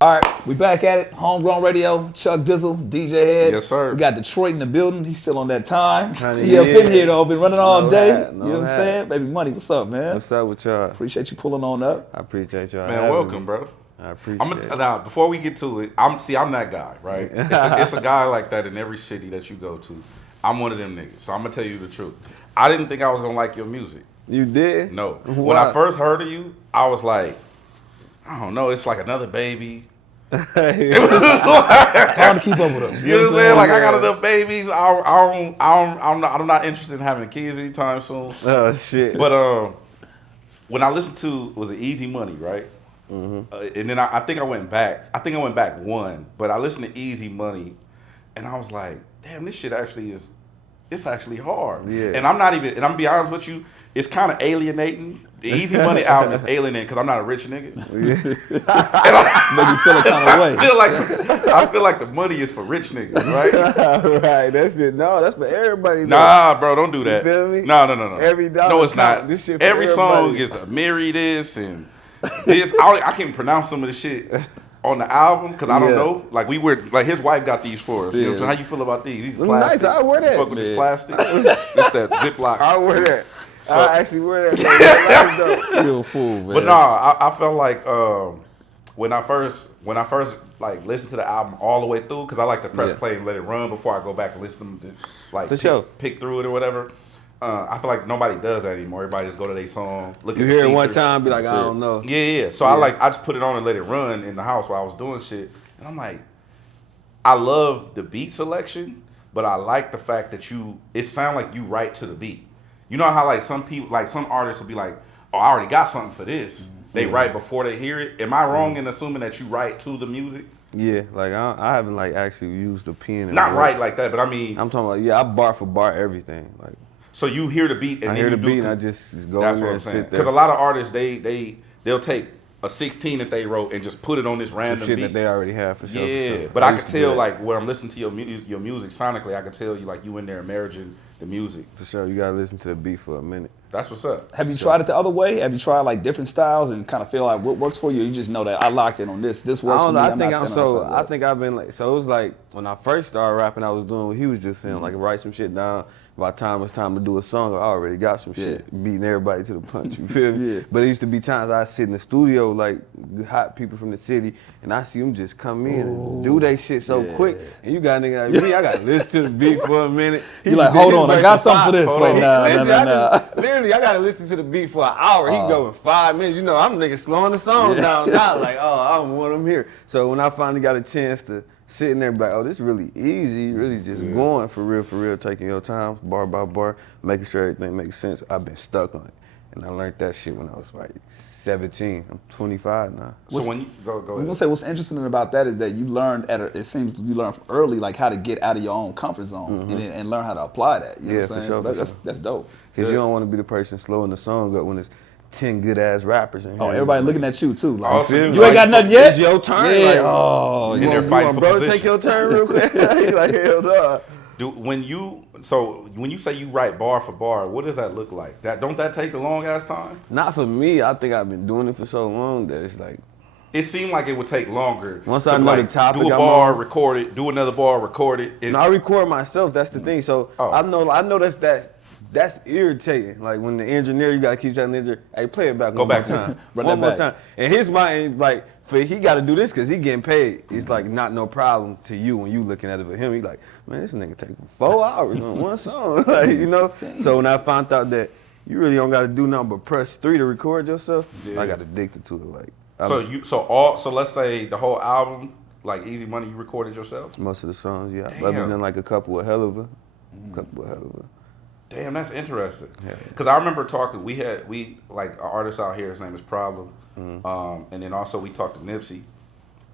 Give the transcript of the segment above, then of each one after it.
All right, we back at it. Homegrown Radio, Chuck Dizzle DJ HED. Yes, sir. We got Detroit in the building. He's still on that time. Honey, He up yeah. in here though, been running all day. hat, you know what I'm saying? Baby Money, what's up, man? What's up with y'all? Appreciate you pulling on up. I appreciate y'all. Man, welcome, bro. I appreciate it. Now, before we get to it, I'm that guy, right? It's a guy like that in every city that you go to. I'm one of them niggas, so I'm gonna tell you the truth. I didn't think I was gonna like your music. You did? No. Why? When I first heard of you, I was like, I don't know, it's like another baby. It was It's hard to keep up with them. You know what I'm saying? Like I got enough babies. I'm not interested in having kids anytime soon. Oh shit. But when I listened to was it Easy Money, right? Mm-hmm. And then I think I went back. I think I went back one, but I listened to Easy Money, and I was like, damn, this shit actually is. It's actually hard. Yeah. And I'm gonna be honest with you, it's kind of alienating. The Easy Money album is alienating because I'm not a rich nigga. Yeah. Make you feel a kind of way. I feel like the money is for rich niggas, right? Right. That's it. No, that's for everybody. Nah, bro, don't do that. You feel me? No. Every dollar no, it's count. not. This shit for Every song everybody. is marry this and this. I can't pronounce some of the shit on the album because I don't Yeah. know. Like his wife got these for us. You know what I'm saying? How you feel about these? These Them plastic. nice. I wear that, Fuck with this man. plastic. It's that Ziploc. I wear that. So- I actually wear that. You're a fool, man. But no, I felt like when I first like listened to the album all the way through, because I like to press play and let it run before I go back and listen to them, like pick through it or whatever. I feel like nobody does that anymore. Everybody just go to their song, look You at the hear it one features. time, be like, I don't know. Yeah. So I just put it on and let it run in the house while I was doing shit, and I'm like, I love the beat selection, but I like the fact that it sound like you write to the beat. You know how like some people, like some artists will be like, oh, I already got something for this. They write before they hear it. Am I wrong in assuming that you write to the music? Yeah, like I haven't like actually used a pen. And Not write like that, but I mean, I'm talking about I bar for bar everything. Like so you hear the beat and I then hear you the do. beat and I just go That's in there what I'm and saying. sit there. Because a lot of artists they'll take a 16 that they wrote and just put it on this Some random shit beat. that they already have for sure. Yeah, for sure. but I used could to do tell that. like when I'm listening to your music sonically, I could tell you like you in there marrying the music. For sure, you gotta listen to the beat for a minute. That's what's up. Have you tried it the other way? Have you tried like different styles and kind of feel like what works for you? Or you just know that I locked in on this. This works I for don't me. know. I'm not standing outside of I that. think I've been like. So it was like when I first started rapping, I was doing what he was just saying, like write some shit down. By the time it's time to do a song, I already got some shit, beating everybody to the punch. You feel me? Yeah. But it used to be times I sit in the studio like hot people from the city, and I see them just come in and do they shit so quick. And you got a nigga like me, I got to listen to the beat for a minute. You like, hold on, I got something for this. Hold Wait, on. nah. Literally, I gotta listen to the beat for an hour. He go in 5 minutes. You know, I'm nigga slowing the song down now. Like, oh, I don't want him here. So when I finally got a chance to sit in there and be like, oh, this really easy. Really just going for real, taking your time, bar by bar, making sure everything makes sense. I've been stuck on it. And I learned that shit when I was like 17. I'm 25 now. So when you go I was ahead. gonna say what's interesting about that is that you learned it seems you learned from early like how to get out of your own comfort zone and learn how to apply that. You know what I'm for saying? sure, So for that's dope. Because you don't want to be the person slowing the song up when there's 10 good ass rappers in here. Oh, everybody looking at you too. Like, Also, you ain't got nothing yet. It's your turn. Yeah. Like, Oh, And you they're want- fighting for bro, position. take your turn real quick. He's like, hell no. When you say you write bar for bar, what does that look like? Don't that take a long ass time? Not for me. I think I've been doing it for so long that it's like, It seemed like it would take longer. Once to I know like, the topic do a I'm bar, on. record it, do another bar, record it. and I record myself. That's the thing. So I know that's irritating. Like when the engineer, you gotta keep telling the engineer, hey, play it back. Go one back. more time. Run One that more back. time. And his mind, like, he got to do this because he getting paid. It's like not no problem to you when you looking at it. But him, he like, man, this nigga taking 4 hours on one song. Like, you know. So when I found out that you really don't got to do nothing but press 3 to record yourself, I got addicted to it. Like, So let's say the whole album, like Easy Money, you recorded yourself. most of the songs, yeah. Damn. Other than like a couple of hell of a. Damn, that's interesting. Yeah. Because I remember talking. We like an artist out here. His name is Problem, and then also we talked to Nipsey,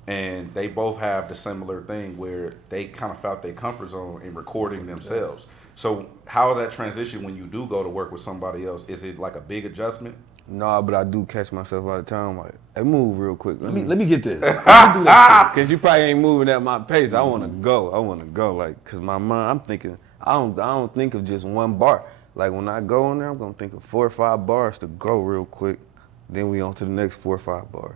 and they both have the similar thing where they kind of felt their comfort zone in recording themselves. So how is that transition when you do go to work with somebody else? Is it like a big adjustment? No, but I do catch myself all the time. Like, hey, move real quick. Let me get this. Let me do that shit. Cause you probably ain't moving at my pace. I want to go. Like, cause my mind, I'm thinking. I don't think of just one bar. Like when I go in there, I'm gonna think of 4 or 5 bars to go real quick. Then we on to the next 4 or 5 bars.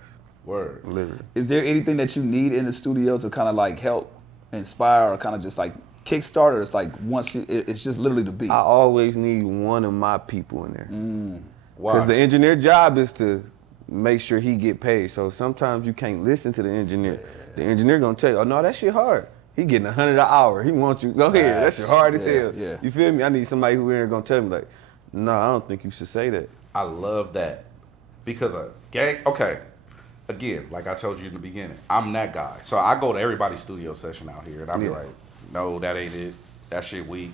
Word. Literally. Is there anything that you need in the studio to kind of like help inspire or kind of just like kickstart, or it's like once you, it's just literally the beat? I always need one of my people in there. Why? Because the engineer job is to make sure he get paid. So sometimes you can't listen to the engineer. The engineer gonna tell you, oh no, that shit hard. He getting $100 an hour. He wants you, go ahead, that shit hard as hell. Yeah. You feel me? I need somebody who ain't gonna tell me like, no, I don't think you should say that. I love that because a gang. Okay, again, like I told you in the beginning, I'm that guy. So I go to everybody's studio session out here, and I be like, no, that ain't it. That shit weak.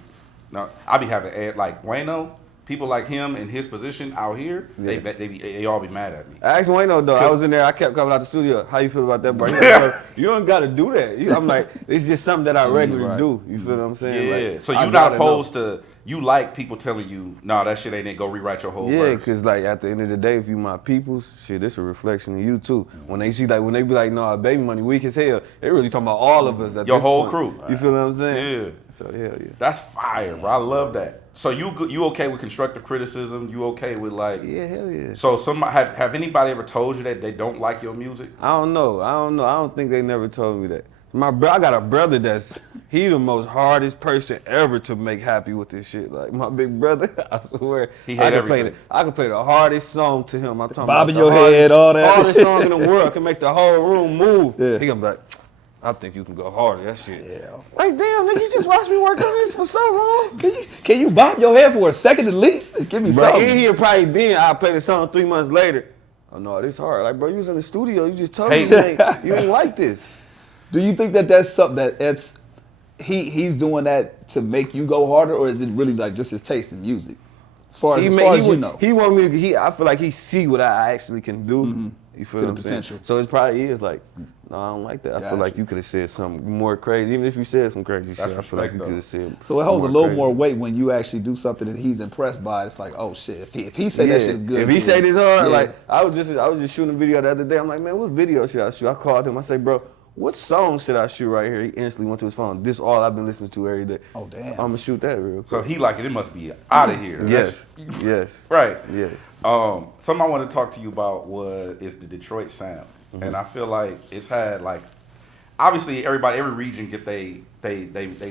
No, I be having like Wayno. People like him in his position out here, they all be mad at me. I asked Wayno though, I was in there, I kept coming out the studio. How you feel about that, bro? He's like, bro, you don't gotta do that. I'm like, it's just something that I regularly do. You feel what I'm saying? Yeah. Like, So you not opposed to, you like people telling you, nah, that shit ain't it, go rewrite your whole verse. Yeah, cause like at the end of the day, if you my peoples, shit, it's a reflection of you too. When they see like, when they be like, no, Baby Money weak as hell, they really talking about all of us at Your this whole point. crew. You feel what I'm saying? Yeah. So hell yeah. That's fire, bro. I love that. So you okay with constructive criticism? You okay with like? Yeah, hell yeah. So have anybody ever told you that they don't like your music? I don't know. I don't think they never told me that. I got a brother he the most hardest person ever to make happy with this shit. Like my big brother, I swear. He hate everything. I can play the hardest song to him. I'm talking Bobbing about your head, all that. hardest song in the world. Can make the whole room move. Yeah. He gonna be like, I think you can go harder. That shit. Yeah. Like damn, nigga, you just watched me work on this for so long. Can you bob your head for a second at least? Give me Bro, something. in here probably then I play the song 3 months later. Oh no, this hard. Like bro, you was in the studio. You just told me you ain't like this. Do you think that that's something that's he's doing that to make you go harder, or is it really like just his taste in music? As far as you know, he want me to. I feel like he see what I actually can do. You feel To what the I'm saying? potential. So it probably is like, no, I don't like that. I feel like you could have said something more crazy. Even if you said some crazy shit, I feel like you could have said. so it holds a little crazy. more weight when you actually do something that he's impressed by. It's like, oh shit, if he say that shit is good. If he say this hard, Yeah. like I was just shooting a video the other day. I'm like, man, what video should I shoot? I called him. I say, bro, what song should I shoot right here? He instantly went to his phone. This all I've been listening to every day. Oh damn. I'm gonna shoot that real quick. So he like it must be out of here. Yes. Right. Yes. Something I want to talk to you about is the Detroit sound, and I feel like it's had like, obviously every region get they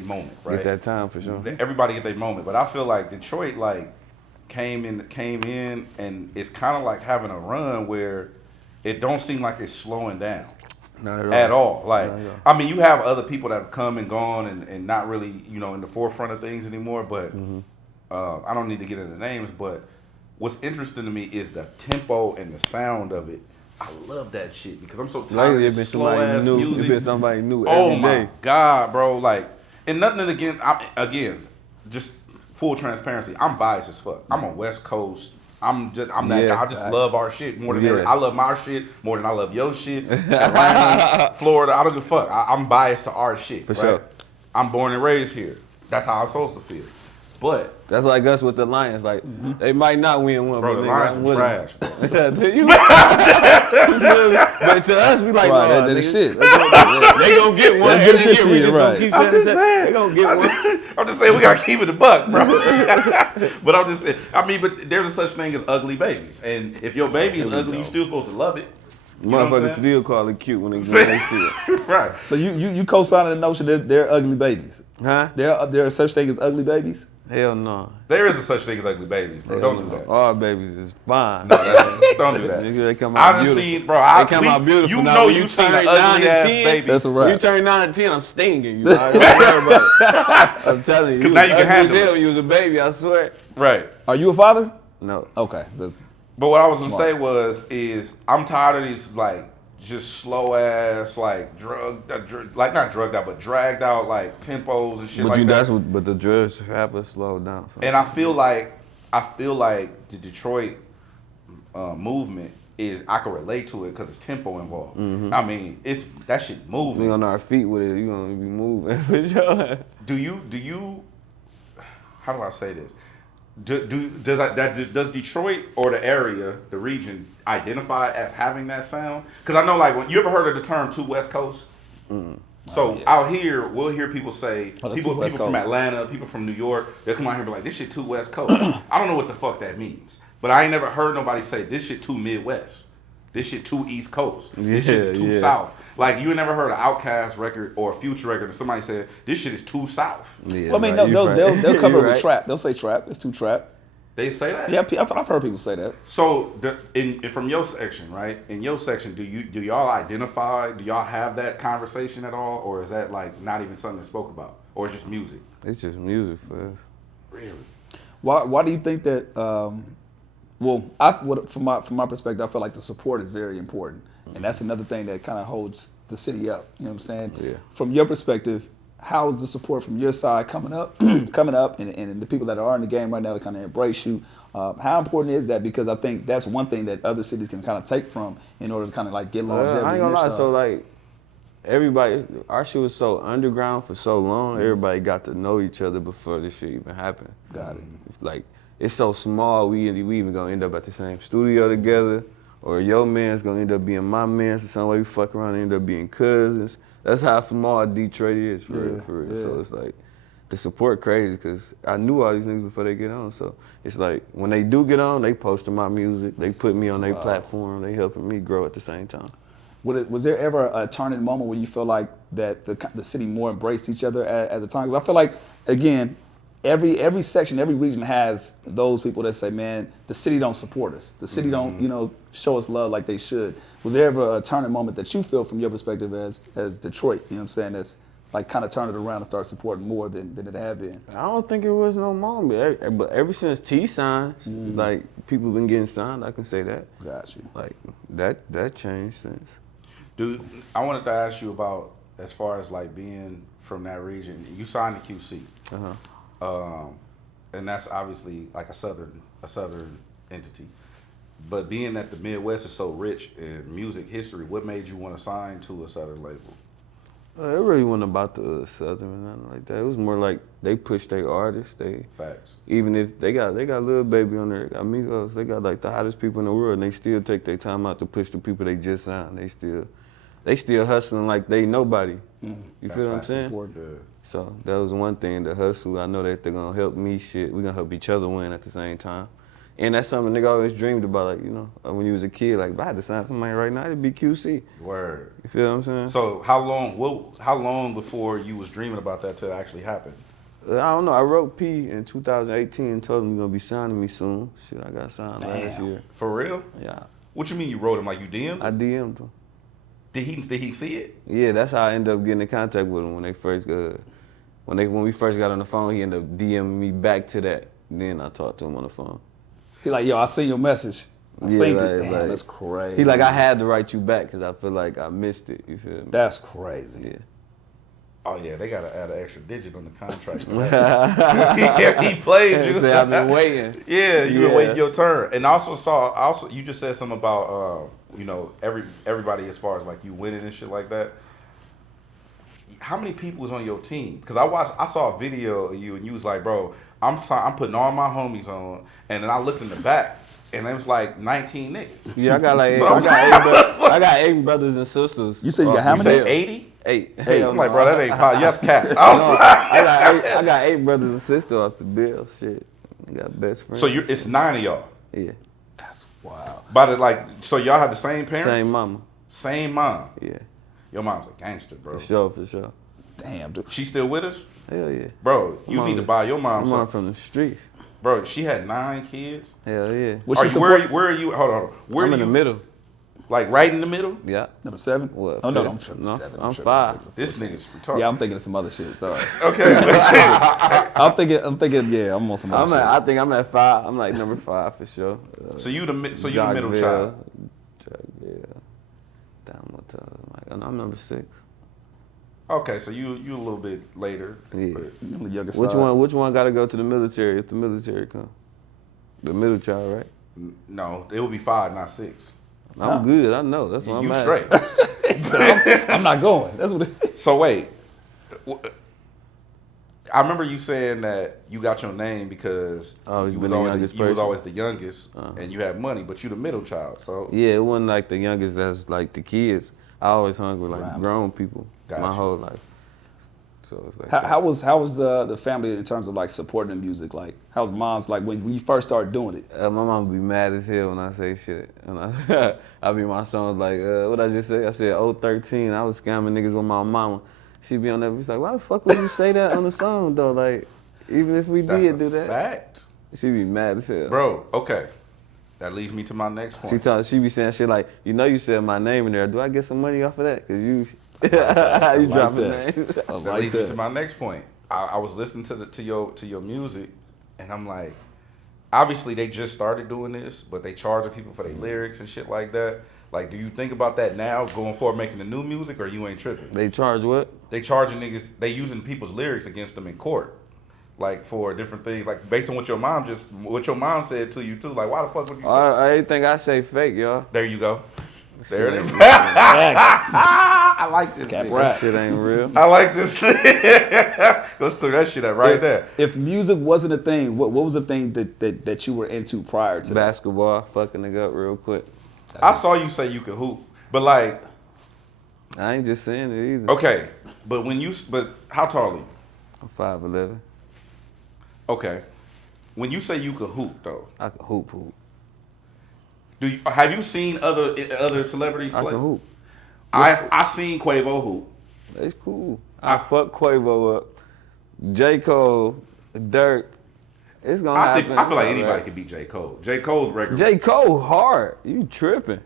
moment, right? Get that time for sure. Everybody get their moment, but I feel like Detroit like came in and it's kind of like having a run where it don't seem like it's slowing down. Not At all. Like, Not at all. I mean, you have other people that have come and gone and not really, in the forefront of things anymore, but I don't need to get into names, but what's interesting to me is the tempo and the sound of it. I love that shit because I'm so tired Lately, of it been slow somebody ass new. music. It been somebody new Oh every my day. God, bro. Like, and nothing again, again, just full transparency. I'm biased as fuck. I'm on West Coast. I'm that guy. I just love our shit more than everything. I love my shit more than I love your shit. Atlanta, Florida, I don't give a fuck. I'm biased to our shit. For sure. I'm born and raised here. That's how I'm supposed to feel. But That's like us with the Lions. Like they might not win one, bro, but the nigga, Lions I'm are with trash. them. To you, you feel me? But to us, we like, Right, nah, they the nigga. shit. They gonna get one. They get every this year. We shit, just right. gonna keep I'm just saying saying. they gonna get one. I'm just saying we gotta keep it a buck, bro. But I'm just saying. I mean, but there's a such thing as ugly babies, and if your baby is ugly, you're still supposed to love it. You know what I'm Motherfuckers saying? still call it cute when they do their shit. Right. So you co-signing the notion that they're ugly babies? Huh? There are such thing as ugly babies? Hell no. There is a such thing as ugly babies, bro. Don't do that. All babies is fine. Don't do that. Nigga, they come I out done beautiful. seen, bro. They come out beautiful. You Now, know when you seen turn an 9 ugly to ass 10, baby. That's a When you wrap. turn 9 and 10, I'm stinging you. Right? Don't worry about it. I'm telling you. 'Cause You now was you can ugly as handle hell it. when you was a baby, I swear. Right. Are you a father? No. Okay. But what I was gonna say is I'm tired of these like just slow ass like like not drugged out but dragged out like tempos and shit But like you, that. but the drugs have us slow down. So. And I feel like the Detroit movement is I can relate to it because it's tempo involved. I mean, it's that shit We moving. on our feet with it, you gonna be moving for sure. Do you? How do I say this? Does Detroit or the area, the region, identify as having that sound? Because I know, like, when you ever heard of the term "two West Coast"? So out here, we'll hear people say, people West from Coast. Atlanta, people from New York, they'll come out here and be like, "This shit too West Coast." I don't know what the fuck that means, but I ain't never heard nobody say this shit too Midwest. This shit too East Coast. This shit's too South. Like, you never heard an Outkast record or a Future record and somebody said, this shit is too South. Yeah, well, I mean, no, they'll cover it with trap. They'll say trap. It's too trap. They say that? Yeah, I've heard people say that. So, from your section, right? In your section, do y'all identify? Do y'all have that conversation at all, or is that like not even something that's spoke about, or it's just music? It's just music for us. Really? Why do you think that? From my perspective, I feel like the support is very important, and that's another thing that kind of holds the city up. You know what I'm saying? Yeah. From your perspective, how is the support from your side coming up, and the people that are in the game right now to kind of embrace you? How important is that? Because I think that's one thing that other cities can kind of take from in order to kind of like get longevity. I ain't gonna lie. So like, everybody, our shit was so underground for so long. Everybody got to know each other before this shit even happened. Got it. Like, it's so small. We even gonna end up at the same studio together, or your man's gonna end up being my man. So some way we fuck around and end up being cousins. That's how small Detroit is, for real. Yeah. So it's like, the support crazy, because I knew all these niggas before they get on. So it's like, when they do get on, they posting my music, they put me on their platform, they helping me grow at the same time. Was there ever a turning moment where you feel like that the city more embraced each other at the time? Because I feel like, again, every section, every region has those people that say, man, the city don't support us. The city don't, show us love like they should. Was there ever a turning moment that you feel from your perspective as Detroit, you know what I'm saying, that's like kind of turn it around and start supporting more than it had been? I don't think it was no moment, but ever since T signed, like, people been getting signed, I can say that. Got you. Like, that changed since. Dude, I wanted to ask you about, as far as like being from that region, you signed to QC. And that's obviously like a southern entity. But being that the Midwest is so rich in music history, what made you want to sign to a southern label? It really wasn't about the southern or nothing like that. It was more like they push their artists. Facts. Even if they got Lil Baby on there, Amigos, they got like the hottest people in the world, and they still take their time out to push the people they just signed. They still hustling like they nobody. You feel what I'm saying? Yeah. So that was one thing, the hustle. I know that they're gonna help me we're gonna help each other win at the same time. And that's something nigga always dreamed about, like, when you was a kid, like, if I had to sign somebody right now, it'd be QC. Word. You feel what I'm saying? So how long before you was dreaming about that to actually happen? I don't know. I wrote P in 2018 and told him you're gonna be signing me soon. Shit, I got signed last year. For real? Yeah. What you mean you wrote him? Like, you DM'd him? I DM'd him. Did he see it? Yeah, that's how I ended up getting in contact with him when they first when we first got on the phone. He ended up DMing me back to that. Then I talked to him on the phone. He like, yo, I seen your message. I seen it. Damn, like, that's crazy. He like, I had to write you back because I feel like I missed it. You feel me? That's crazy. Yeah. Oh yeah, they gotta add an extra digit on the contract. He played you. I've been waiting. Yeah, you've been waiting your turn. And also you just said something about everybody as far as like you winning and shit like that. How many people was on your team? Because I saw a video of you and you was like, bro, I'm putting all my homies on, and then I looked in the back and it was like 19 niggas. Yeah, I got like I got 8 brothers and sisters. You said you got how many? 80? 8. I'm like, bro, that ain't possible. Yes, cat. I got 8 brothers and sisters off the bill. Shit, I got best friends. So it's 9 of y'all. Yeah. That's wow. So y'all have the same parents? Same mama. Same mom. Yeah. Your mom's a gangster, bro. For sure. Damn, dude. She still with us? Hell yeah. Bro, you need to buy your mom something. something. From the streets. Bro, she had 9 kids. Hell yeah. Where are you? Hold on. Where I'm in the middle. Like right in the middle? Yeah. Number 7? What? Oh no, I'm tripping. No, 7. I'm 5. This nigga's retarded. Yeah, I'm thinking of some other shit. Sorry. Okay. I'm thinking. Yeah, I'm on some other shit. I think I'm at 5. I'm like number 5 for sure. So you the middle child. I'm number 6. Okay, so you a little bit later. Yeah. The younger side. Which one got to go to the military if the military come? The middle child, right? No, it would be 5, not 6. I'm good. I know. That's what I'm You at. straight. I'm not going. That's what it is. So wait. I remember you saying that you got your name because you was always the youngest and you had money, but you the middle child. So yeah, it wasn't like the youngest as like the kids. I always hung with like grown people my whole life. So it's like How was the family in terms of like supporting the music? Like, how's mom's like when you first started doing it? my mom be mad as hell when I say shit. And I be my songs like, what I just say? I said 013. I was scamming niggas with my mama. She be on there. She's like, why the fuck would you say that on the song though? Like, even if we did do that, fact. she be mad as hell. Bro, okay. That leads me to my next point. She be saying shit like, you said my name in there. Do I get some money off of that? Cause you like dropping that. names. That leads me to my next point. I was listening to your music, and I'm like, obviously they just started doing this, but they charging people for their lyrics and shit like that. Like, do you think about that now, going forward, making the new music, or you ain't tripping? They charge what? They charging niggas. They using people's lyrics against them in court, like for different things, like based on what your mom said to you too. Like, why the fuck would you say? I think I say fake, y'all. There you go. There it is. I like this. That shit ain't real. I like this. Let's throw that shit up right there. If music wasn't a thing, what was the thing that you were into prior to that? Basketball, fucking nigga up real quick. I saw you say you could hoop, but like, I ain't just saying it either. okay, but how tall are you? I'm 5'11". Okay, when you say you could hoop though, I can hoop. have you seen other celebrities play? I can hoop. I seen Quavo hoop. It's cool. I fuck Quavo up. J. Cole, Dirk. It's gonna happen. I feel like anybody can beat J. Cole. J. Cole's record. J. Cole hard. You tripping?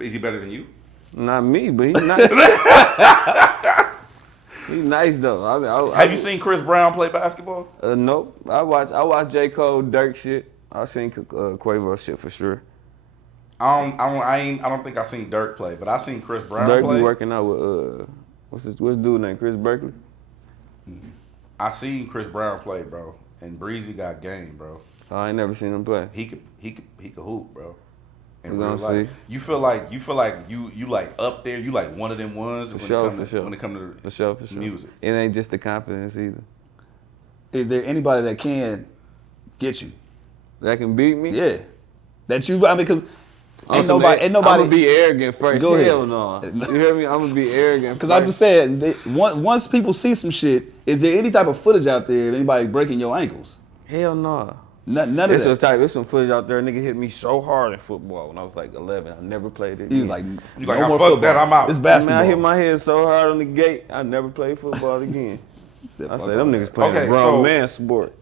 Is he better than you? Not me, but he nice. He nice though. Have you seen Chris Brown play basketball? Nope. I watch J. Cole, Dirk shit. I seen Quavo shit for sure. I don't think I seen Dirk play, but I seen Chris Brown Dirk play. be working out with what's dude named Chris Berkeley? I seen Chris Brown play, bro, and Breezy got game, bro. I ain't never seen him play. He could hoop, bro. We gonna see. You feel like you like up there. You like one of them ones when it comes to music. It ain't just the confidence either. Is there anybody that can get you? That can beat me? Yeah. That you, I mean, because ain't nobody. I'm gonna be arrogant first. Go Hell ahead. no. You hear me? I'm gonna be arrogant. Because I just said, once people see some shit, is there any type of footage out there of anybody breaking your ankles? Hell no. None of that. There's some footage out there. A nigga hit me so hard in football when I was like 11. I never played it. He was like, you like, no more fuck that, I'm out. It's basketball. Man, I hit my head so hard on the gate, I never played football again. I say them niggas playing a grown man sport.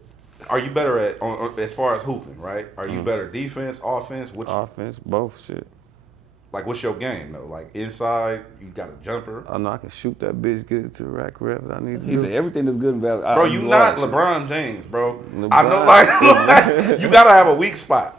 Are you better at as far as hooping, right? Are you better defense, offense? Offense, both shit. Like, what's your game though? Like inside, you got a jumper. I know I can shoot that bitch, get it to the rack rep that I need to do. He said everything that's good and bad. Bro, you not LeBron James, bro. LeBron. I know, like you gotta have a weak spot.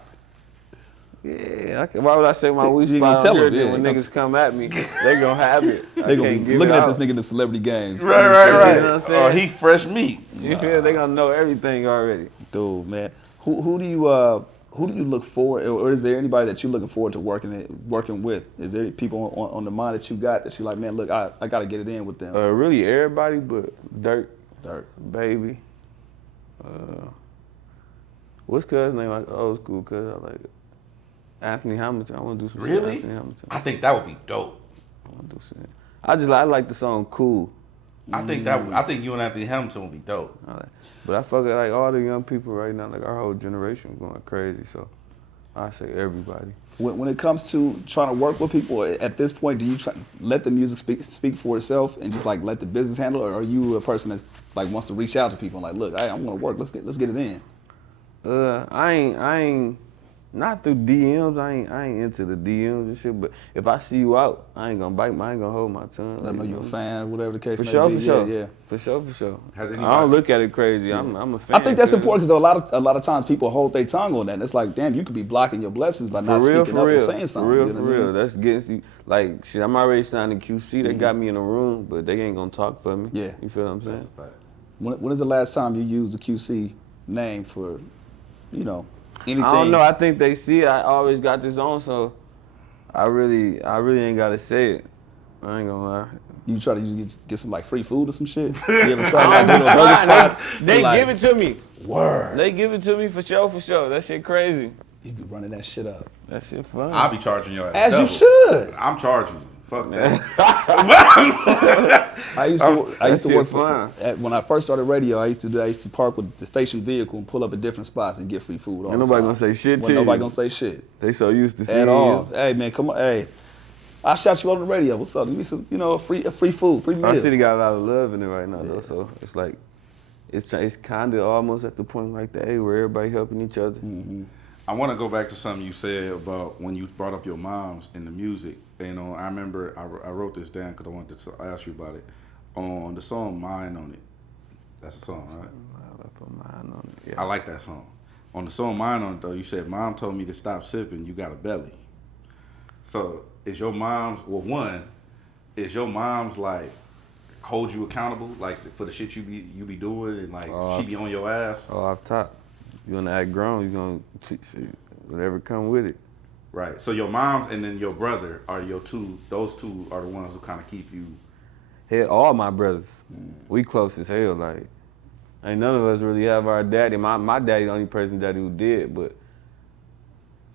Yeah, why would I say my weak You spot gonna tell here? him, yeah, When you niggas come at me, they gonna have it. They gonna be looking at this nigga in the celebrity games. Right. You know what I'm saying? Oh, he fresh meat. You feel? They gonna know everything already. Dude, man, who do you look for, or is there anybody that you're looking forward to working with? Is there people on the mind that you got that you like, man, look, I got to get it in with them? Really everybody, but Dirk, Baby. What's cuz name? Like old school cuz I like it. Anthony Hamilton. I want to do some shit with Anthony Hamilton. I think that would be dope. I want to do some. I like the song Cool. I think you and Anthony Hamilton would be dope. But I fuck with like all the young people right now, like our whole generation going crazy. So I say everybody. When it comes to trying to work with people, at this point, do you let the music speak for itself and just like let the business handle it, or are you a person that's like wants to reach out to people and like, look, I'm gonna work. Let's get it in. I ain't not through DMs. I ain't into the DMs and shit. But if I see you out, I ain't gonna bite. I ain't gonna hold my tongue. Let them know you're a fan, whatever the case may For be. sure. Yeah. For sure. I don't look at it crazy. I'm a fan. I think that's important because a lot of times people hold their tongue on that. And it's like, damn, you could be blocking your blessings by not speaking up and saying something. For real. That's getting you. Like shit. I'm already signed to QC. They got me in a room, but they ain't gonna talk for me. Yeah. You feel what I'm saying? That's a fact. When is the last time you used the QC name for, anything? I don't know. I think they see it. I always got this on, so I really ain't gotta say it. I ain't gonna lie. You try to get some like free food or some shit? You ever try to go to a burger spot? They give it to me. Word. They give it to me for sure. That shit crazy. You be running that shit up. That shit fun. I'll be charging your ass. As double. you should. I'm charging you Fuck that. I used to work fun. when I first started radio. I used to park with the station vehicle and pull up at different spots and get free food all Ain't the nobody time. gonna say shit to Wasn't you. nobody gonna say shit They so used to seeing at all. you. Hey man, come on, hey. I shot you on the radio. What's up? Give me some, free food, free meal. Our city got a lot of love in it right now, though. So it's like, it's kind of almost at the point like that where everybody helping each other. Mm-hmm. I want to go back to something you said about when you brought up your moms and the music. And I remember I wrote this down because I wanted to ask you about it. On the song "Mine on It," that's a song, right? I put mine on it. I like that song. On the song "Mine on It," though, you said, "Mom told me to stop sipping. You got a belly." So is your mom's? Well, one, is your mom's like hold you accountable, like for the shit you be doing, and like she be on your ass? Oh, off top. You wanna act grown, you gonna whatever come with it. Right. So your mom's and then your brother are your two. Those two are the ones who kind of keep you. Hell, all my brothers, we close as hell. Like, ain't none of us really have our daddy. My daddy the only person daddy who did, but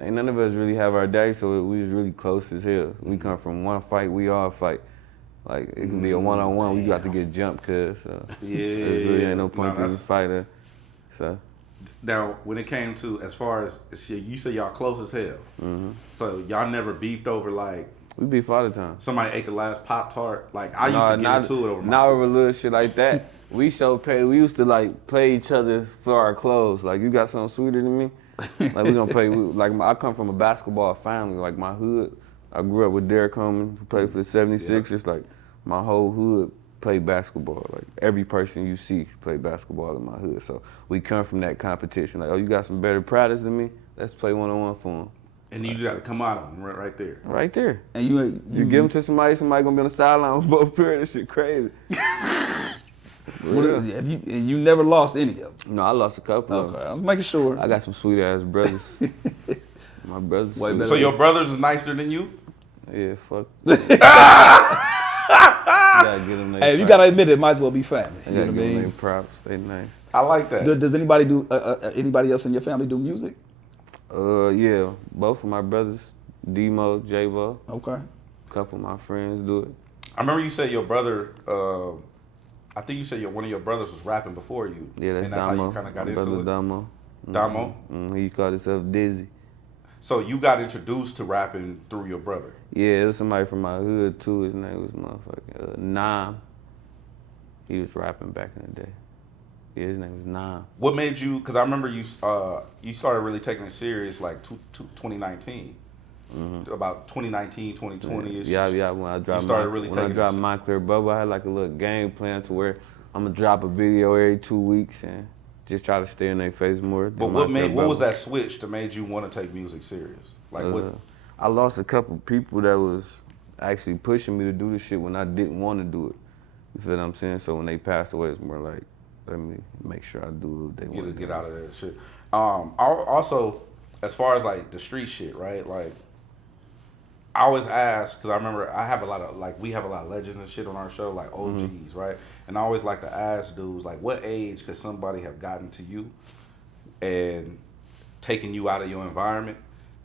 ain't none of us really have our daddy, so we was really close as hell. We come from one fight, we all fight. Like, it can be a one-on-one, we got to get jumped, cuz. Yeah. There's really ain't no point in this fighter. So. Now, when it came to as far as you say y'all close as hell, so y'all never beefed over like We beef all the time. somebody ate the last Pop-Tart. Like I used to get into it over my not food. over little shit like that. We used to like play each other for our clothes. Like, you got something sweeter than me? Like, we gonna play. I come from a basketball family. Like, my hood, I grew up with Derrick Coleman, who played for the 76ers. Like, my whole hood played basketball. Like, every person you see played basketball in my hood. So we come from that competition. Like, oh, you got some better products than me? Let's play one-on-one for them. And you just got to come out of them right there. Right there. And You give them to somebody gonna be on the sideline with both parents. This shit crazy. and you never lost any of them. No, I lost a couple of them. Okay, I'm making sure. I got some sweet ass brothers. My brothers. Way sweet. better. So your brothers is nicer than you? Yeah, fuck. Gotta get them Hey, if you gotta admit it, might as well be family. You know what I Give them mean? props. They nice. I like that. Does anybody anybody else in your family do music? Yeah, both of my brothers, Demo, J-Bo, Okay. a couple of my friends do it. I remember you said your brother. I think you said one of your brothers was rapping before you. Yeah, that's and that's Damo. how you kind of got My into brother it. Damo. Damo. He called himself Dizzy. So you got introduced to rapping through your brother. Yeah, it was somebody from my hood too. His name was motherfucking Nam. He was rapping back in the day. Yeah, his name was Nam. What made you? Because I remember you started really taking it serious like 2019. About 2019, 2020-ish. Yeah. When I dropped Montclair Bubble, I had like a little game plan to where I'm gonna drop a video every 2 weeks and just try to stay in their face more. But what was that switch that made you want to take music serious? Like what? I lost a couple people that was actually pushing me to do the shit when I didn't want to do it. You feel what I'm saying? So when they passed away, it's more like, let me make sure I do what they want to Get out of that shit. Also, as far as like the street shit, right? Like, I always ask, because I remember we have a lot of legends and shit on our show, like OGs, right? And I always like to ask dudes, like, what age could somebody have gotten to you and taken you out of your environment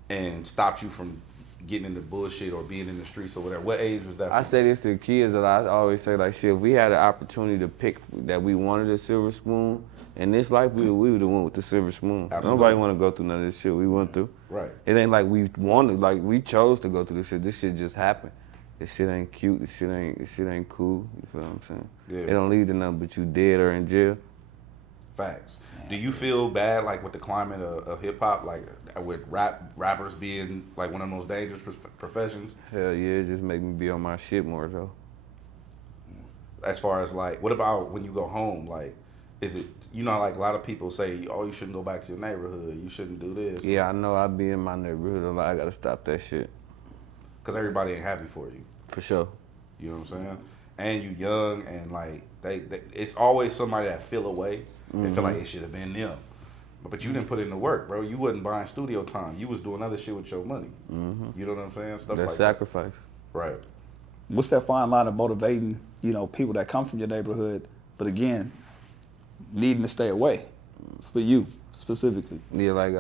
and stopped you from getting into bullshit or being in the streets or whatever? What age was that? I say this to the kids that I always say, like, shit, if we had an opportunity to pick that we wanted a silver spoon, in this life, we would have went with the silver spoon. Absolutely. Nobody want to go through none of this shit we went through. Right. It ain't like we wanted, like we chose to go through this shit. This shit just happened. This shit ain't cute. This shit ain't cool. You feel what I'm saying? Yeah. It don't lead to nothing but you dead or in jail. Facts. Do you feel bad, like, with the climate of hip hop, like with rappers being like one of the most dangerous professions? Hell yeah, it just make me be on my shit more though. As far as like, what about when you go home? Like, is it, like a lot of people say, oh, you shouldn't go back to your neighborhood. You shouldn't do this. Yeah, I know I be in my neighborhood a lot. I gotta stop that shit. Because everybody ain't happy for you. For sure. You know what I'm saying? And you young, and like they it's always somebody that feel away. They feel like it should have been them. But you didn't put in the work, bro. You wasn't buying studio time. You was doing other shit with your money. You know what I'm saying? Stuff That's like sacrifice. that. Right. What's that fine line of motivating, people that come from your neighborhood, but again, needing to stay away for you specifically? Yeah, like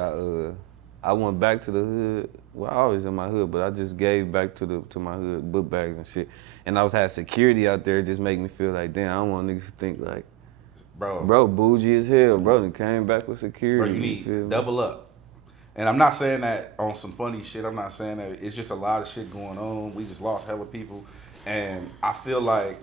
I I went back to the hood. Well, I always in my hood, but I just gave back to my hood, book bags and shit. And I had security out there, just make me feel like, damn, I don't want niggas to think like, bro, bougie as hell, bro. And came back with security. Bro, you need double up. And I'm not saying that on some funny shit. I'm not saying that. It's just a lot of shit going on. We just lost hella people. And I feel like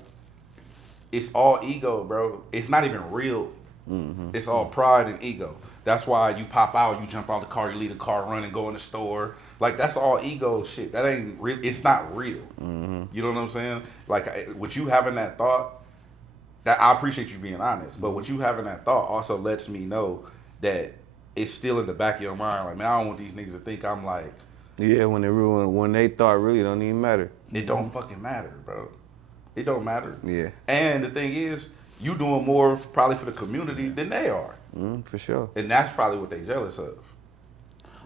it's all ego, bro. It's not even real. Mm-hmm. It's all pride and ego. That's why you pop out, you jump out the car, you leave the car running, go in the store. Like, that's all ego shit. That ain't real. It's not real. Mm-hmm. You know what I'm saying? Like, with you having that thought, that I appreciate you being honest, but with you having that thought also lets me know that it's still in the back of your mind. Like, man, I don't want these niggas to think I'm like. Yeah, when they thought really don't even matter. It don't fucking matter, bro. It don't matter. Yeah. And the thing is, you doing more probably for the community than they are. For sure. And that's probably what they jealous of.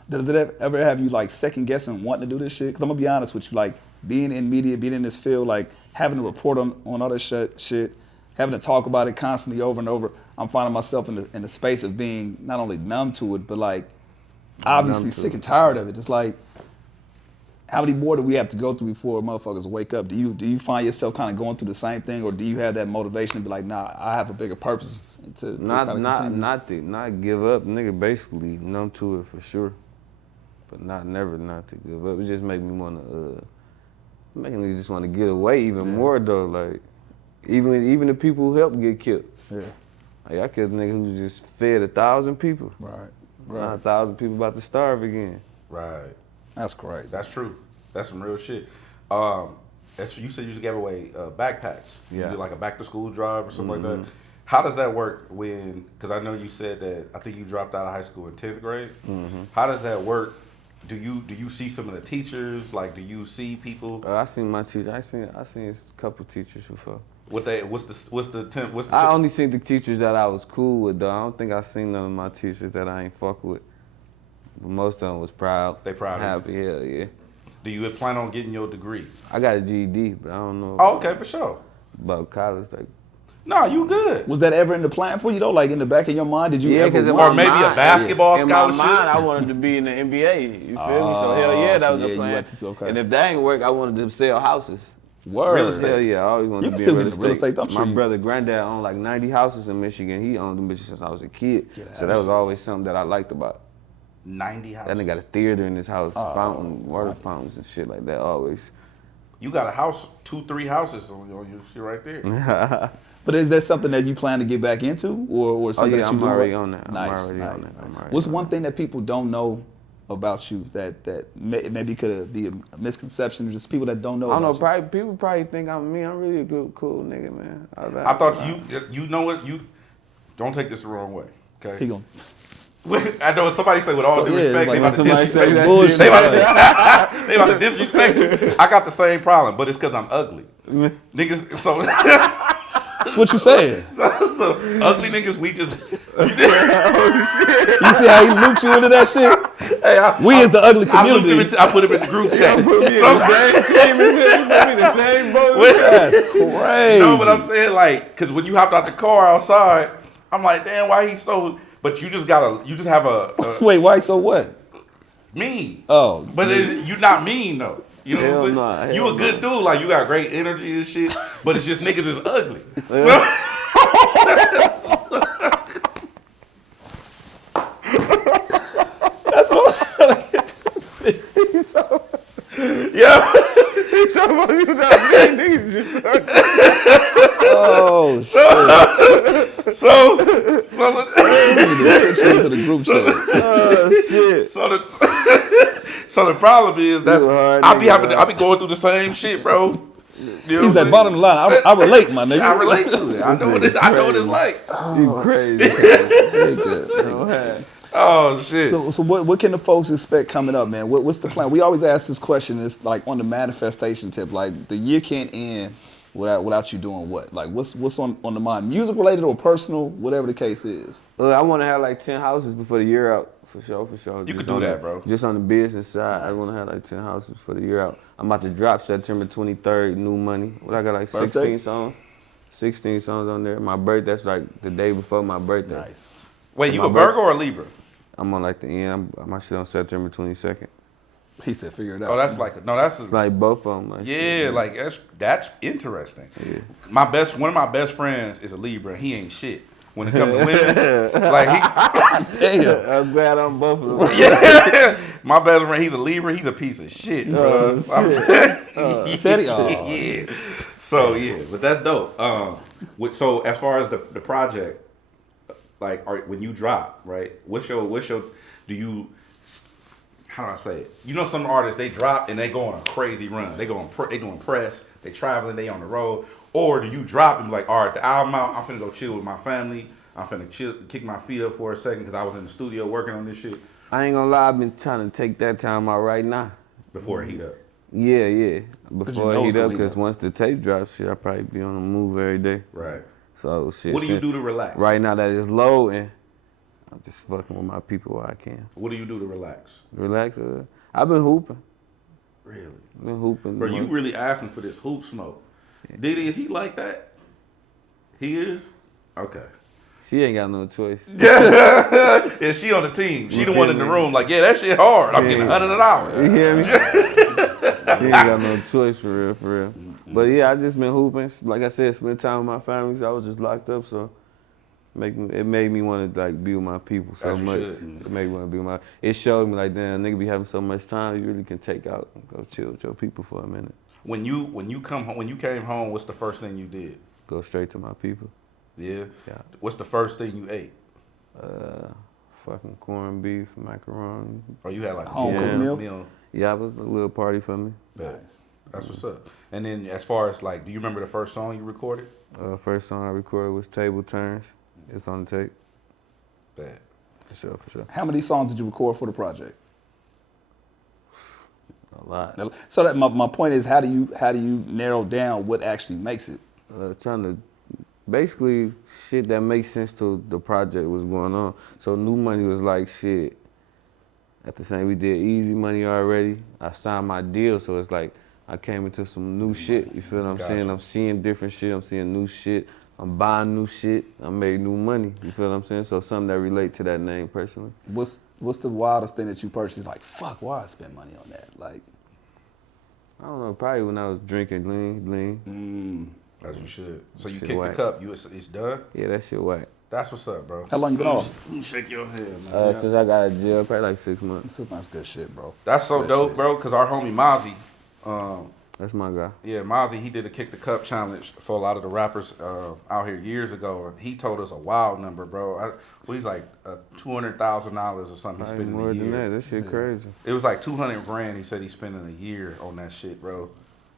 Does it ever have you like second guessing wanting to do this shit? Because I'm gonna be honest with you, like being in media, being in this field, like having to report on other shit, having to talk about it constantly over and over. I'm finding myself in the space of being not only numb to it, but like obviously sick and tired of it. It's like, how many more do we have to go through before motherfuckers wake up? Do you find yourself kind of going through the same thing, or do you have that motivation to be like, nah, I have a bigger purpose to kind of continue? Not give up, nigga. Basically numb to it for sure, but never not to give up. It just make me wanna making me just want to get away even more though. Like even the people who help get killed. Yeah. Like I killed a nigga who just fed 1,000 people. Right. Now 1,000 people about to starve again. Right. That's crazy. That's true. That's some real shit. You said you gave away backpacks. Yeah. You did like a back to school drive or something like that. How does that work when? Because I know you said that I think you dropped out of high school in 10th grade. Mm-hmm. How does that work? Do you see some of the teachers? Like, do you see people? I seen my teacher. I seen a couple teachers before. What's the I only seen the teachers that I was cool with though. I don't think I seen none of my teachers that I ain't fuck with. But most of them was proud. They proud happy, of you? Hell yeah. Do you plan on getting your degree? I got a GED, but I don't know. Oh, okay, for sure. About college, like. No, you good. Was that ever in the plan for you though? Like in the back of your mind, did you ever want? Or maybe a basketball scholarship? In my mind, I wanted to be in the NBA. You feel me? So hell yeah, that was a plan. And if that ain't work, I wanted to sell houses. Word. Real estate. Hell yeah, I always wanted to be in real estate. My brother, granddad owned like 90 houses in Michigan. He owned them bitches since I was a kid. So that was always something that I liked about. 90 houses. That nigga got a theater in his house, water fountains and shit like that always. You got a house, 2-3 houses on your shit right there. But is that something that you plan to get back into, or something that you I'm do? Already on that. Nice. I'm already on that. What's one thing that people don't know about you that maybe could be a misconception, or just people that don't know? I don't know. People probably think I'm really a good, cool nigga, man. I thought you know what, you don't take this the wrong way, okay? He gonna. I know somebody say with all due respect, like they about to somebody disrespect say that bullshit. shit, They about to disrespect me. I got the same problem, but it's because I'm ugly. Niggas, so What you saying? so ugly niggas, we just. You see how he looped you into that shit? Hey, we as the ugly community. I put him in the group chat. the same boat. That's crazy. You know what I'm saying? Like, because when you hopped out the car outside, I'm like, damn, why he so. But you just have a Wait, why so what? Mean. Oh. But you not mean though. You know what I'm saying? Nah, you a good dude, like you got great energy and shit, but it's just niggas is ugly. That's what I'm trying to get to. Yeah. He's talking about you not being niggas just ugly. Oh shit. So To the group chat. Oh shit. So the problem is that I be going through the same shit, bro. You know He's at bottom of the line. I relate, my nigga. I relate to it. I know what it's like. You crazy. Oh shit. So what can the folks expect coming up, man? What's the plan? We always ask this question. It's like on the manifestation tip. Like the year can't end without you doing what? Like what's on the mind? Music related or personal, whatever the case is. I want to have like 10 houses before the year out. For sure. You can do that, bro. Just on the business side, I want to have like 10 houses for the year out. I'm about to drop September 23rd, New Money. I got like 16 songs. 16 songs on there. My birthday, that's like the day before my birthday. Nice. Wait, you a Virgo or a Libra? I'm on like the end. My shit on September 22nd. He said, figure it out. Oh, that's like no, that's a, Like both of them. Like, yeah, like that's interesting. Yeah. One of my best friends is a Libra. And he ain't shit when it comes to women. Like Damn. I'm glad I'm both of them. yeah, my best friend, he's a Libra. He's a piece of shit, bro. Teddy. Oh, Yeah. So yeah, but that's dope. So as far as the project, like, when you drop, right? What's your do you? How do I say it? You know, some artists, they drop and they go on a crazy run. They doing press, they traveling, they on the road. Or do you drop and be like, all right, the album out, I'm finna go chill with my family. I'm finna kick my feet up for a second because I was in the studio working on this shit I ain't gonna lie, I've been trying to take that time out right now. before it heat up. Yeah. Before know I it's heat gonna up, heat because up. once the tape drops, shit, I'll probably be on the move every day. Right. So shit. What do you do to relax? Right now that it's low and I'm just fucking with my people where I can. What do you do to relax? Relax. I've been hooping. Really? Been hooping. Bro, you really asking for this hoop smoke. Diddy, is he like that? He is? Okay. She ain't got no choice. Yeah, she on the team. She the one in the room like, yeah, that shit hard. I'm getting $100 an hour. You hear me? She ain't got no choice for real. But yeah, I just been hooping. Like I said, spend time with my family. So I was just locked up, so it made me want to like be with my people so As you much. should. It made me want to be with my. It showed me like, damn, nigga be having so much time. You really can take out and go chill with your people for a minute. When you came home, what's the first thing you did? Go straight to my people. Yeah. Yeah. What's the first thing you ate? Fucking corned beef, macaroni. Oh, you had like a Home full cooked meal? Yeah, it was a little party for me. Nice. That's what's up. And then as far as like, do you remember the first song you recorded? First song I recorded was Table Turns. It's on the tape. Bad. For sure. How many songs did you record for the project? A lot. So that my point is, how do you narrow down what actually makes it? Trying to basically shit that makes sense to the project was going on. So New Money was like shit. At the same, we did Easy Money already. I signed my deal, so it's like I came into some new shit. You feel what I'm saying? I'm seeing different shit. I'm seeing new shit. I'm buying new shit. I made new money. You feel what I'm saying? So something that relate to that name personally. What's the wildest thing that you purchased? Like, fuck, why I spend money on that? Like, I don't know. Probably when I was drinking lean. As you should. So you Shit kicked whack. the cup. It's done. Yeah, that shit whack. That's what's up, bro. how long you been off? Shake your head, man. Since I got out of jail, probably like 6 months. That's good shit, bro. That's so Good dope, shit. bro. Cause our homie Mozzie, That's my guy. yeah, Mozzie, he did a Kick the Cup challenge for a lot of the rappers out here years ago, and he told us a wild number, bro. He's like $200,000 or something he Probably spent in more a than that. year. That shit crazy. It was like 200 grand. He said he spent in a year on that shit, bro.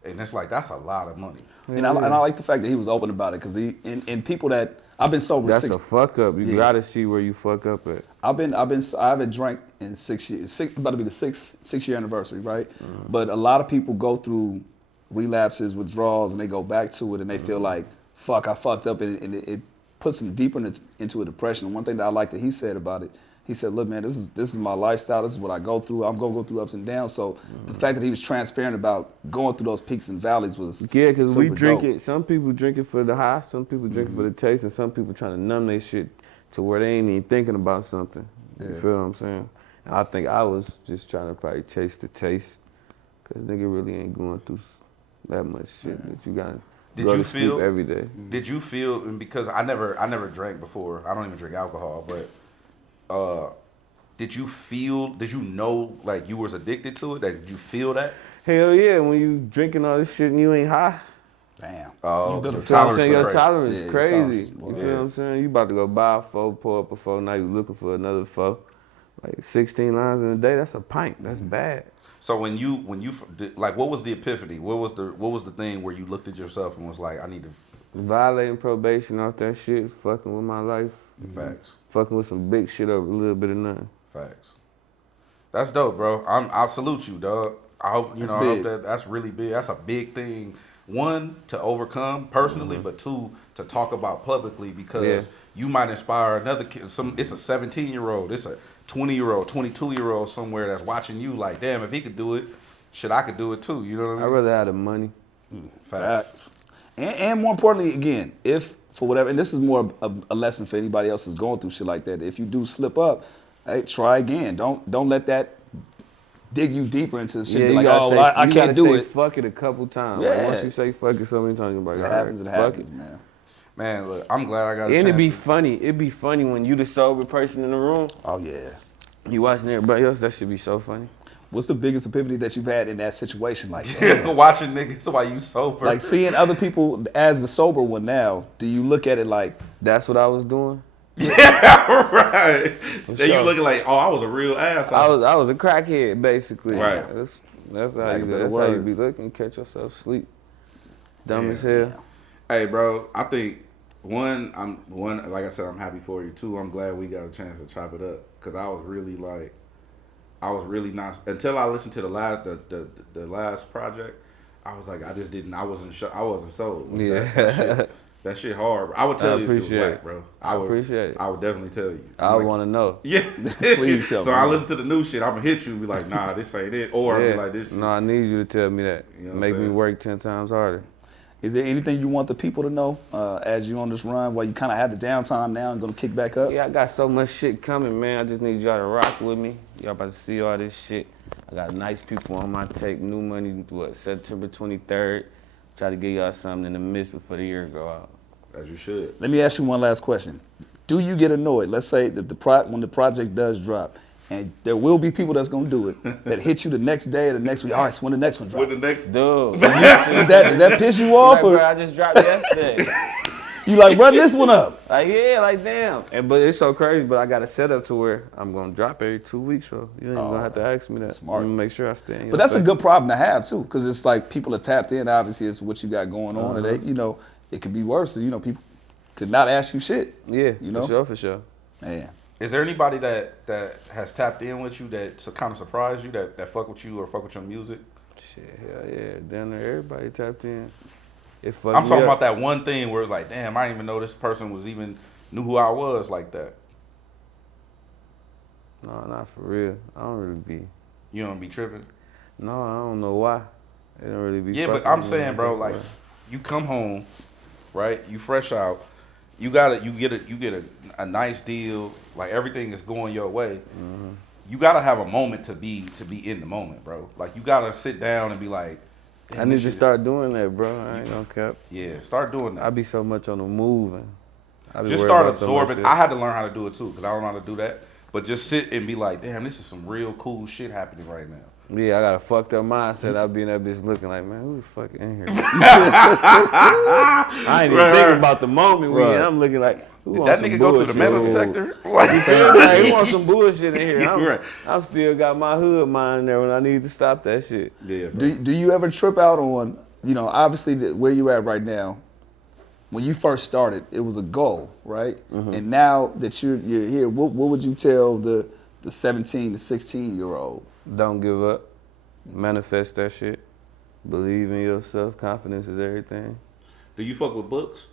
And it's like that's a lot of money. And I like the fact that he was open about it, because and people that I've been sober. That's a fuck up. You gotta see where you fuck up at. I haven't drank in 6 years. About to be the six year anniversary, right? But a lot of people go through relapses, withdrawals, and they go back to it, and they feel like, fuck, I fucked up, and it puts them deeper into a depression. And one thing that I like that he said about it, he said, look, man, this is my lifestyle. This is what I go through. I'm gonna go through ups and downs. So the fact that he was transparent about going through those peaks and valleys was Yeah, because we super drink dope. it. Some people drink it for the high. Some people drink it for the taste, and some people trying to numb their shit to where they ain't even thinking about something. You feel what I'm saying? And I think I was just trying to probably chase the taste, because nigga really ain't going through that much shit that you got. Did go you to sleep feel every day? Did you feel, and because I never drank before. I don't even drink alcohol, but did you know like you was addicted to it? Did you feel that? Hell yeah, when you drinking all this shit and you ain't high. Damn. Oh, You built a your You know what I'm tolerance saying? is Your crazy. tolerance Yeah, is your crazy. tolerance is You more. feel what I'm saying? You about to go buy a 4, pour up a 4, now you looking for another 4. Like 16 lines in a day, that's a pint. That's bad. So when you like, what was the epiphany? What was the thing where you looked at yourself and was like, I need to Violating probation off that shit, fucking with my life, facts, fucking with some big shit over a little bit of nothing. facts. That's dope, bro. I salute you, dog. I hope That's I hope big. that's really big. That's a big thing. One, to overcome personally, but two, to talk about publicly, because you might inspire another kid. It's a 17-year-old, it's a 20-year-old, 22-year-old somewhere that's watching you. Like, damn, if he could do it, shit, I could do it too. You know what I mean? I'd rather have the money. Facts. And more importantly, again, if for whatever, and this is more of a lesson for anybody else who's going through shit like that. If you do slip up, Hey, try again. Don't let that dig you deeper into the shit. Yeah, Be you like, gotta oh, say, well, I you can't gotta do say it. fuck it a couple times. Yeah. Like once you say fuck it so many times, you're like, It all happens. right, It fuck happens, it. man. Man, look, I'm glad I got a And chance. it'd be funny. It'd be funny when you the sober person in the room. Oh yeah. You watching everybody else. That should be so funny. What's the biggest epiphany that you've had in that situation? Like, damn. Watching niggas while you sober. Like seeing other people as the sober one now. Do you look at it like, That's what I was doing. Yeah, right. Then sure. you looking like, oh, I was a real asshole. I was a crackhead basically. Right. That's how Lack you of better that's how you be words. looking. Catch yourself sleep. Dumb Yeah, as hell. Hey, bro, I think one, like I said, I'm happy for you. Two, I'm glad we got a chance to chop it up because I was really not until I listened to the last project. I was like, I wasn't sold. Yeah. That shit hard. Bro. I would tell you if it was appreciate whack, it. bro. I appreciate it. I would definitely tell you. I want to know. Yeah. Please tell So me. I listen to the new shit. I'm gonna hit you and be like, nah, this ain't it. Or I'll be like, this shit. No, I need you to tell me that. You know what I'm Make me saying? work 10 times harder. is there anything you want the people to know as you on this run while you kind of have the downtime now and gonna kick back up? Yeah, I got so much shit coming, man. I just need y'all to rock with me. Y'all about to see all this shit. I got nice people on my tape. New money, September 23rd. Try to get y'all something in the midst before the year go out. As you should. Let me ask you one last question. Do you get annoyed? Let's say that when the project does drop, and there will be people that's gonna do it that hit you the next day or the next week. All right, so when the next one drops, With the next Dude. does that piss you off, Like, bro, or I just dropped yesterday. you like run this one up? Like, yeah, like, damn. But it's so crazy, but I got it set up to where I'm going to drop every 2 weeks, so you ain't going to have to ask me that. smart. I'm going to make sure I stay in your But that's a face. good problem to have too, because it's like people are tapped in. Obviously, it's what you got going on, and they, it could be worse. People could not ask you shit. Yeah, you know? for sure. Man, Is there anybody that has tapped in with you that kind of surprised you that fuck with you or fuck with your music? Shit, hell yeah. Down there, everybody tapped in. I'm talking about that one thing where it's like, damn, I didn't even know this person knew who I was like that. No, not for real. I don't really be. You don't be tripping? No, I don't know why. It don't really be. Yeah, but I'm saying, bro, like, you come home, right? You fresh out. You get a nice deal. Like everything is going your way. Mm-hmm. You gotta have a moment to be in the moment, bro. Like you gotta sit down and be like, I need to start doing that, bro. I ain't gonna cap. Yeah, start doing that. I be so much on the move and I be Just worried start about so much absorbing. shit. I had to learn how to do it too, because I don't know how to do that. But just sit and be like, damn, this is some real cool shit happening right now. Yeah, I got a fucked up mindset. I be in that bitch looking like, man, who the fuck in here? I ain't even thinking about the moment we in. I'm looking like, who Did wants that some nigga go through the metal bullshit? detector? Like, who wants some bullshit in here? Right. I'm still got my hood mind there when I need to stop that shit. Yeah, bro. do you ever trip out on obviously where you at right now? When you first started, it was a goal, right? Mm-hmm. And now that you're here, what would you tell the 17 to 16-year-old? Don't give up. Manifest that shit. Believe in yourself. Confidence is everything. Do you fuck with books?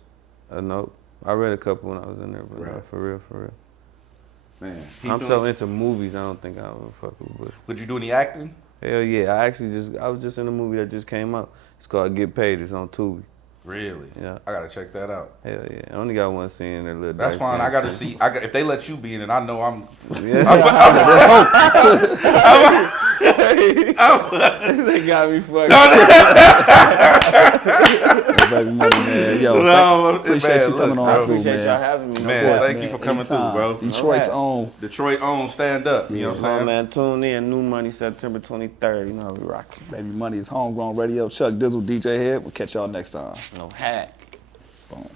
Nope. I read a couple when I was in there, but Right. no, for real. Man, I'm so into movies, I don't think I would fuck with books. Would you do any acting? Hell yeah. I was just in a movie that just came out. It's called Get Paid. It's on Tubi. Really? Yeah. I gotta check that out. Hell yeah. I only got one scene in there. Little That's Dice fine. Man I gotta thing. see. If they let you be in it, I know I'm. Yeah. They got me fucked up. Baby money, man. Yo, appreciate you coming on I through, appreciate man. y'all having me. Man, course, thank man. you for coming Anytime. through, bro. Detroit's Alright. own. Detroit own stand up. You know what I'm Come on, saying? man. Tune in. New Money, September 23rd. You know how we rocking. Baby money is homegrown radio. Chuck Dizzle DJ HED. We'll catch y'all next time. No hat. Boom.